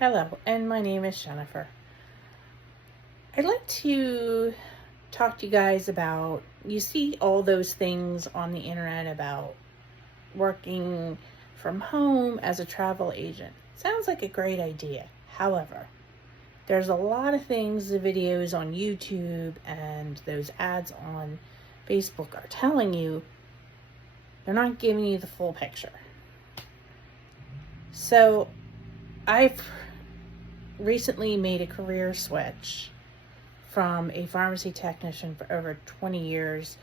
Hello, and my name is Jennifer. I'd like to talk to you guys about, you see all those things on the internet about working from home as a travel agent. Sounds like a great idea. However, there's a lot of things, the videos on YouTube and those ads on Facebook are telling you, they're not giving you the full picture. So I've recently made a career switch from a pharmacy technician for over 20 years,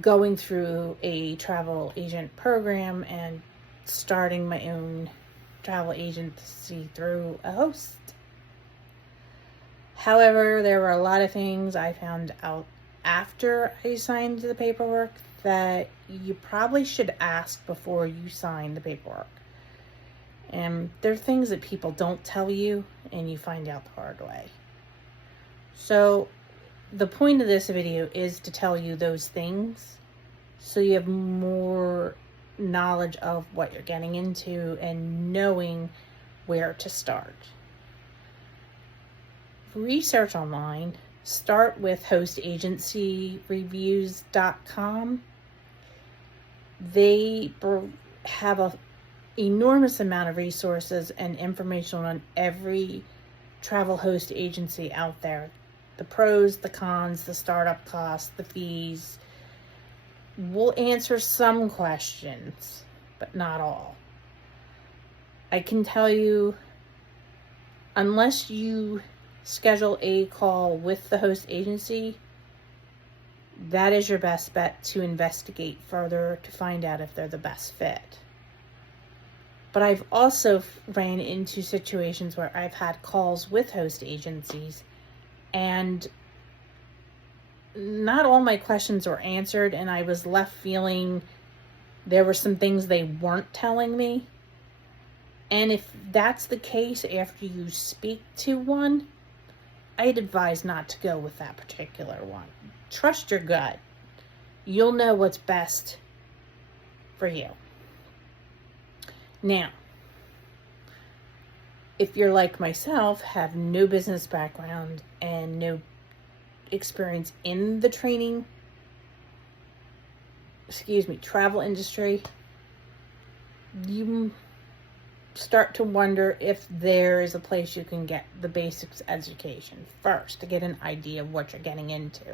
going through a travel agent program and starting my own travel agency through a host. However, there were a lot of things I found out after I signed the paperwork that you probably should ask before you sign the paperwork. And there are things that people don't tell you and you find out the hard way. So the point of this video is to tell you those things so you have more knowledge of what you're getting into and knowing where to start. Research online. Start with hostagencyreviews.com. They have an enormous amount of resources and information on every travel host agency out there. The pros, the cons, the startup costs, the fees. We'll answer some questions, but not all. I can tell you, unless you schedule a call with the host agency, that is your best bet to investigate further to find out if they're the best fit. But I've also ran into situations where I've had calls with host agencies and not all my questions were answered, and I was left feeling there were some things they weren't telling me. And if that's the case after you speak to one, I'd advise not to go with that particular one. Trust your gut. You'll know what's best for you. Now, if you're like myself, have no business background and no experience in the travel industry, you start to wonder if there is a place you can get the basics education first to get an idea of what you're getting into.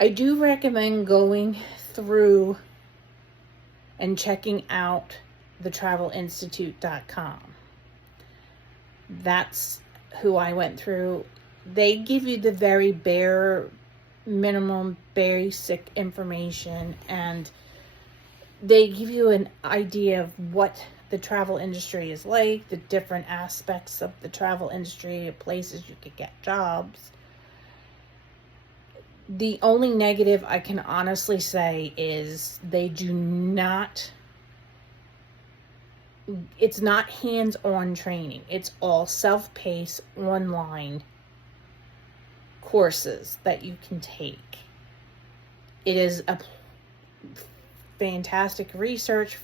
I do recommend going through and checking out thetravelinstitute.com. That's who I went through. They give you the very bare minimum basic information, and they give you an idea of what the travel industry is like, the different aspects of the travel industry, places you could get jobs. The only negative I can honestly say is it's not hands-on training. It's all self-paced online courses that you can take. It is a fantastic resource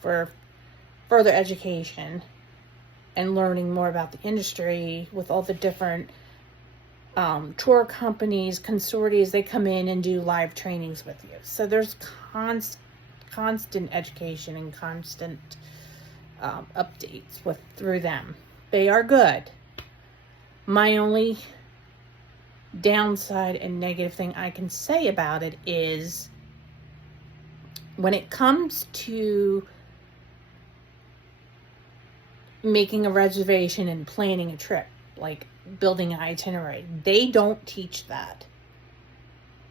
for further education and learning more about the industry with all the different tour companies, consortia. They come in and do live trainings with you. So there's constant education and constant updates through them. They are good. My only downside and negative thing I can say about it is when it comes to making a reservation and planning a trip, like building an itinerary, they don't teach that.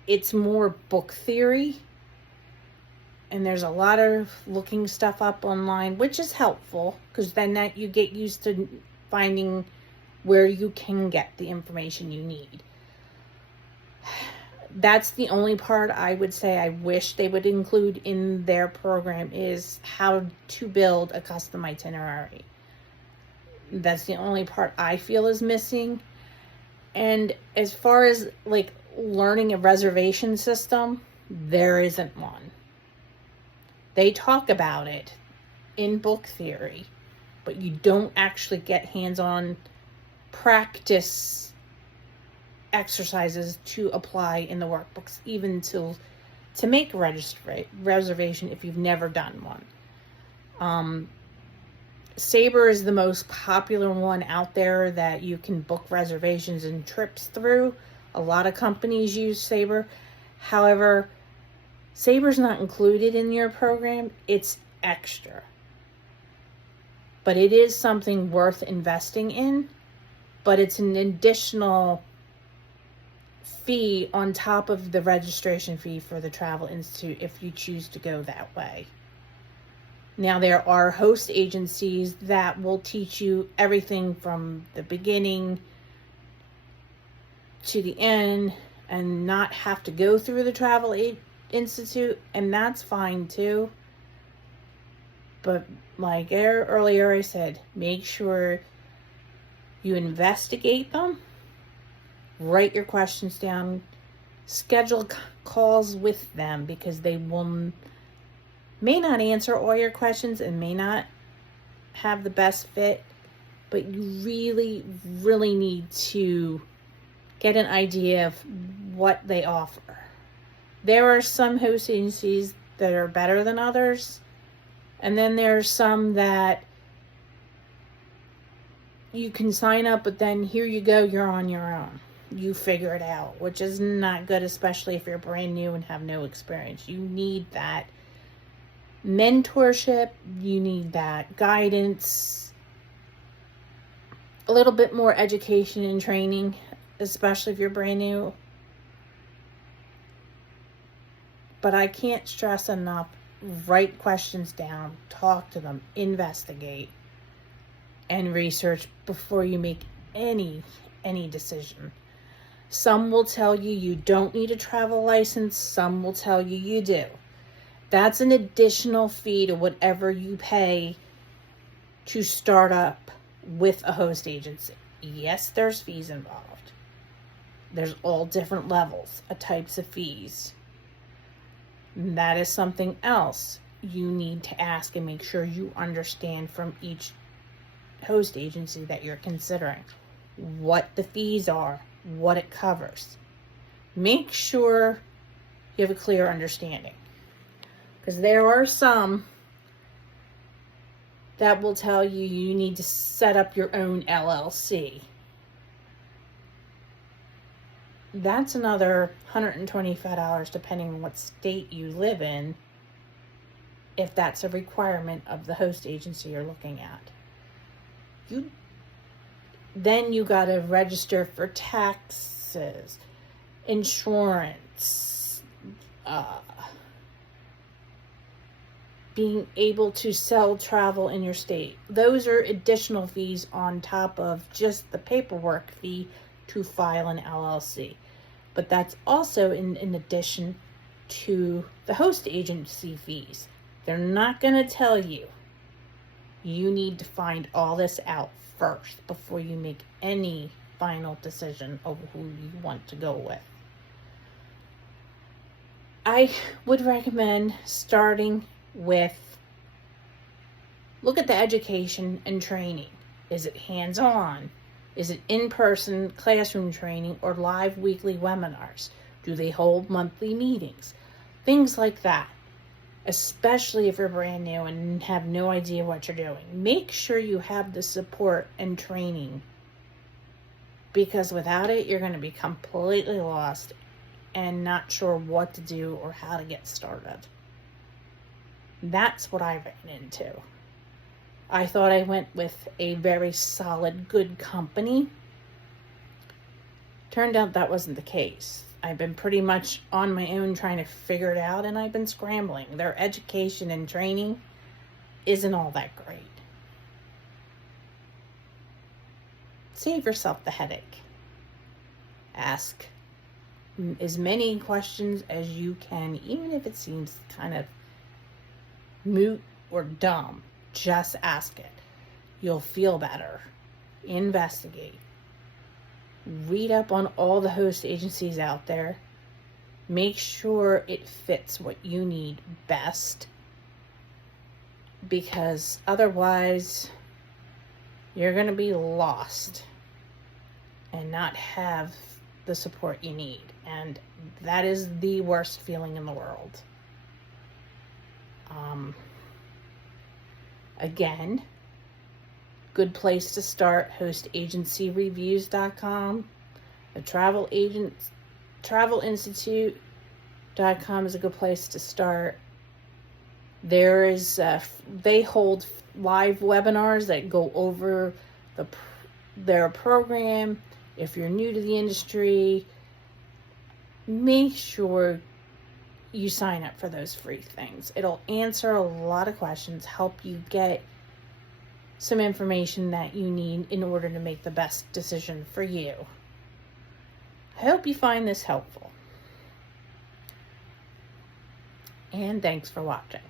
It's more book theory, and there's a lot of looking stuff up online, which is helpful because then that you get used to finding where you can get the information you need. That's the only part I would say I wish they would include in their program, is how to build a custom itinerary. That's the only part I feel is missing. And as far as like learning a reservation system, there isn't one. They talk about it, in book theory, but you don't actually get hands-on practice exercises to apply in the workbooks, even to make a reservation if you've never done one. Sabre is the most popular one out there that you can book reservations and trips through. A lot of companies use Sabre. However, Sabre's not included in your program. It's extra. But it is something worth investing in. But it's an additional fee on top of the registration fee for the Travel Institute if you choose to go that way. Now, there are host agencies that will teach you everything from the beginning to the end and not have to go through the Travel Institute, and that's fine too. But like earlier I said, make sure you investigate them, write your questions down, schedule calls with them, because they may not answer all your questions and may not have the best fit, but you really, really need to get an idea of what they offer. There are some host agencies that are better than others, and then there are some that you can sign up, but then here you go, you're on your own. You figure it out, which is not good, especially if you're brand new and have no experience. You need that mentorship, you need that guidance, a little bit more education and training, especially if you're brand new. But I can't stress enough, write questions down, talk to them, investigate, and research before you make any decision. Some will tell you you don't need a travel license, some will tell you you do. That's an additional fee to whatever you pay to start up with a host agency. Yes, there's fees involved. There's all different levels of types of fees. That is something else you need to ask and make sure you understand from each host agency that you're considering. What the fees are, what it covers. Make sure you have a clear understanding. Because there are some that will tell you you need to set up your own LLC. That's another $125 depending on what state you live in, if that's a requirement of the host agency you're looking at. Then you got to register for taxes, insurance, being able to sell travel in your state. Those are additional fees on top of just the paperwork fee to file an LLC. But that's also in addition to the host agency fees. They're not going to tell you. You need to find all this out first before you make any final decision of who you want to go with. I would recommend starting with, look at the education and training. Is it hands-on? Is it in-person classroom training or live weekly webinars? Do they hold monthly meetings? Things like that. Especially if you're brand new and have no idea what you're doing. Make sure you have the support and training, because without it, you're going to be completely lost and not sure what to do or how to get started. That's what I ran into. I thought I went with a very solid, good company. Turned out that wasn't the case. I've been pretty much on my own trying to figure it out, and I've been scrambling. Their education and training isn't all that great. Save yourself the headache. Ask as many questions as you can, even if it seems kind of moot or dumb. Just ask it. You'll feel better. Investigate. Read up on all the host agencies out there. Make sure it fits what you need best. because otherwise you're going to be lost and not have the support you need. And that is the worst feeling in the world. Again, good place to start, hostagencyreviews.com. The travelinstitute.com is a good place to start. There is, they hold live webinars that go over their program. If you're new to the industry, make sure you sign up for those free things. It'll answer a lot of questions, help you get some information that you need in order to make the best decision for you. I hope you find this helpful. And thanks for watching.